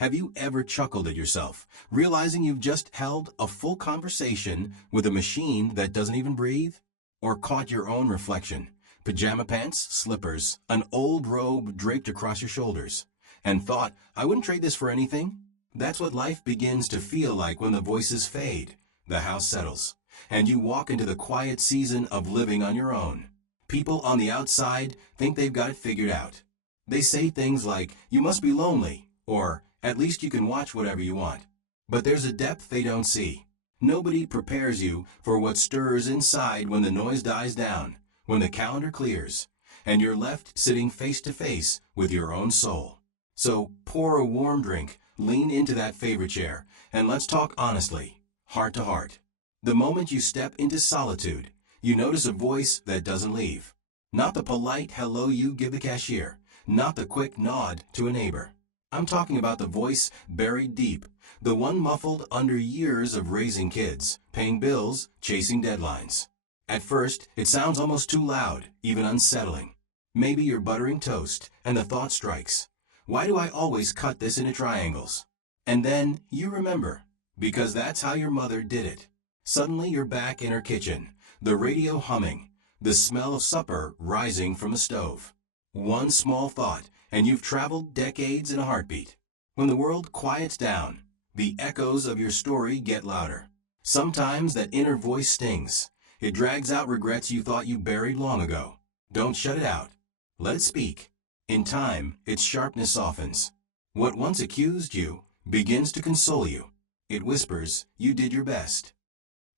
Have you ever chuckled at yourself, realizing you've just held a full conversation with a machine that doesn't even breathe? Or caught your own reflection, pajama pants, slippers, an old robe draped across your shoulders, and thought, I wouldn't trade this for anything? That's what life begins to feel like when the voices fade, the house settles, and you walk into the quiet season of living on your own. People on the outside think they've got it figured out. They say things like, you must be lonely, or at least you can watch whatever you want. But there's a depth they don't see. Nobody prepares you for what stirs inside when the noise dies down, when the calendar clears, and you're left sitting face to face with your own soul. So pour a warm drink, lean into that favorite chair, and let's talk honestly, heart to heart. The moment you step into solitude, you notice a voice that doesn't leave. Not the polite hello you give the cashier, not the quick nod to a neighbor. I'm talking about the voice buried deep, the one muffled under years of raising kids, paying bills, chasing deadlines. At first, it sounds almost too loud, even unsettling. Maybe you're buttering toast, and the thought strikes, why do I always cut this into triangles? And then you remember, because that's how your mother did it. Suddenly you're back in her kitchen, the radio humming, the smell of supper rising from the stove. One small thought, and you've traveled decades in a heartbeat. When the world quiets down, the echoes of your story get louder. Sometimes that inner voice stings. It drags out regrets you thought you buried long ago. Don't shut it out. Let it speak. In time, its sharpness softens. What once accused you begins to console you. It whispers, you did your best.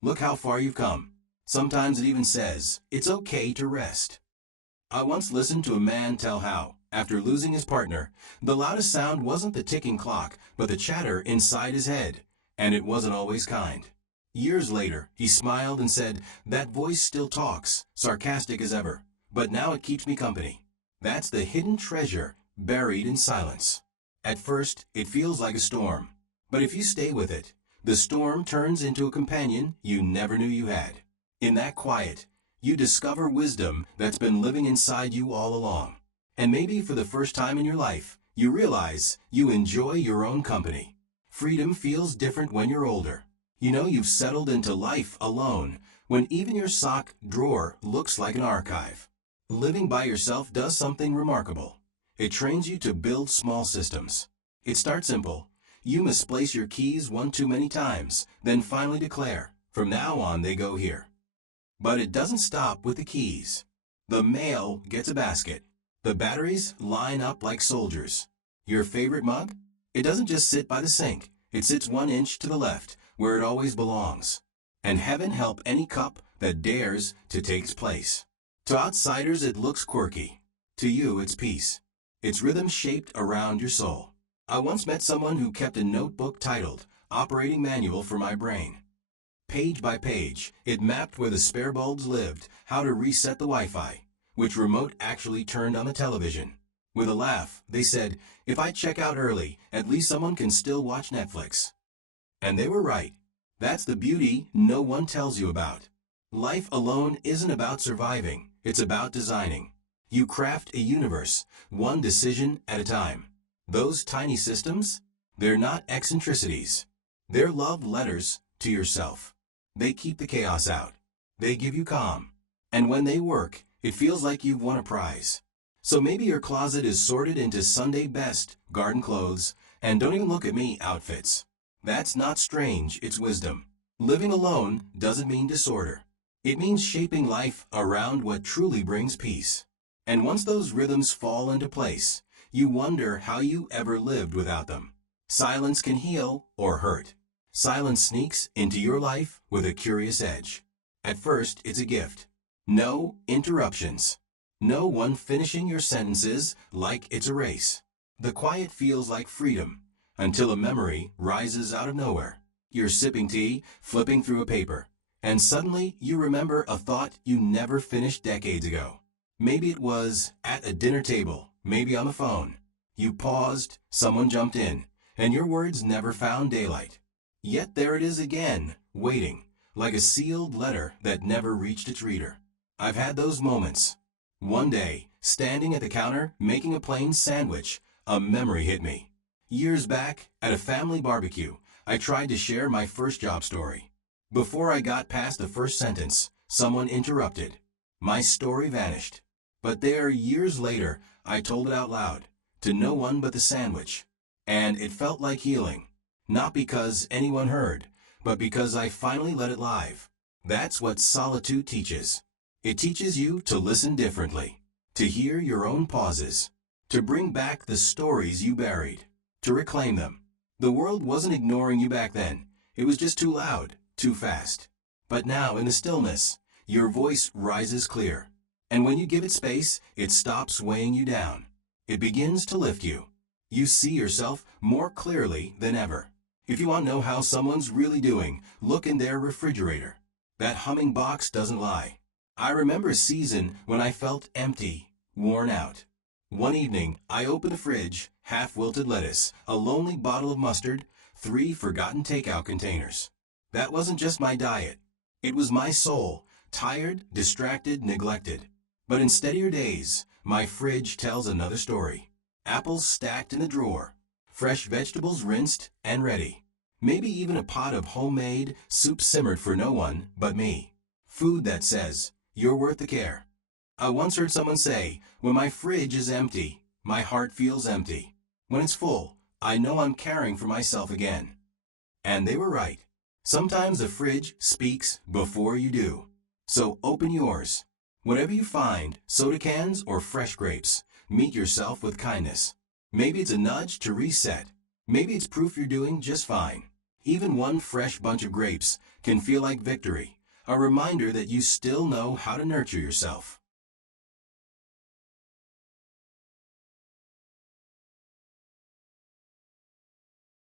Look how far you've come. Sometimes it even says, it's okay to rest. I once listened to a man tell how, after losing his partner, the loudest sound wasn't the ticking clock, but the chatter inside his head, and it wasn't always kind. Years later, he smiled and said, that voice still talks, sarcastic as ever, but now it keeps me company. That's the hidden treasure buried in silence. At first, it feels like a storm, but if you stay with it, the storm turns into a companion you never knew you had. In that quiet, you discover wisdom that's been living inside you all along. And maybe for the first time in your life, you realize you enjoy your own company. Freedom feels different when you're older. You know you've settled into life alone, when even your sock drawer looks like an archive. Living by yourself does something remarkable. It trains you to build small systems. It starts simple. You misplace your keys one too many times, then finally declare, from now on they go here. But it doesn't stop with the keys. The mail gets a basket. The batteries line up like soldiers. Your favorite mug? It doesn't just sit by the sink. It sits 1 inch to the left, where it always belongs. And heaven help any cup that dares to take its place. To outsiders it looks quirky. To you it's peace. It's rhythm shaped around your soul. I once met someone who kept a notebook titled, Operating Manual for My Brain. Page by page, it mapped where the spare bulbs lived, how to reset the Wi-Fi, which remote actually turned on the television. With a laugh, they said, if I check out early, at least someone can still watch Netflix. And they were right. That's the beauty no one tells you about. Life alone isn't about surviving, it's about designing. You craft a universe, one decision at a time. Those tiny systems, they're not eccentricities. They're love letters to yourself. They keep the chaos out. They give you calm. And when they work, it feels like you've won a prize. So maybe your closet is sorted into Sunday best, garden clothes, and don't even look at me outfits. That's not strange, it's wisdom. Living alone doesn't mean disorder. It means shaping life around what truly brings peace. And once those rhythms fall into place, you wonder how you ever lived without them. Silence can heal or hurt. Silence sneaks into your life with a curious edge. At first, it's a gift. No interruptions. No one finishing your sentences like it's a race. The quiet feels like freedom, until a memory rises out of nowhere. You're sipping tea, flipping through a paper, and suddenly you remember a thought you never finished decades ago. Maybe it was at a dinner table, maybe on the phone. You paused, someone jumped in, and your words never found daylight. Yet there it is again, waiting, like a sealed letter that never reached its reader. I've had those moments. One day, standing at the counter, making a plain sandwich, a memory hit me. Years back, at a family barbecue, I tried to share my first job story. Before I got past the first sentence, someone interrupted. My story vanished. But there, years later, I told it out loud, to no one but the sandwich. And it felt like healing. Not because anyone heard, but because I finally let it live. That's what solitude teaches. It teaches you to listen differently, to hear your own pauses, to bring back the stories you buried, to reclaim them. The world wasn't ignoring you back then. It was just too loud, too fast. But now, in the stillness, your voice rises clear. And when you give it space, it stops weighing you down. It begins to lift you. You see yourself more clearly than ever. If you want to know how someone's really doing, look in their refrigerator. That humming box doesn't lie. I remember a season when I felt empty, worn out. One evening, I opened the fridge, half-wilted lettuce, a lonely bottle of mustard, 3 forgotten takeout containers. That wasn't just my diet. It was my soul, tired, distracted, neglected. But in steadier days, my fridge tells another story. Apples stacked in a drawer, fresh vegetables rinsed and ready. Maybe even a pot of homemade soup simmered for no one but me. Food that says, you're worth the care. I once heard someone say, when my fridge is empty, my heart feels empty. When it's full, I know I'm caring for myself again. And they were right. Sometimes the fridge speaks before you do. So open yours. Whatever you find, soda cans or fresh grapes, meet yourself with kindness. Maybe it's a nudge to reset. Maybe it's proof you're doing just fine. Even one fresh bunch of grapes can feel like victory, a reminder that you still know how to nurture yourself.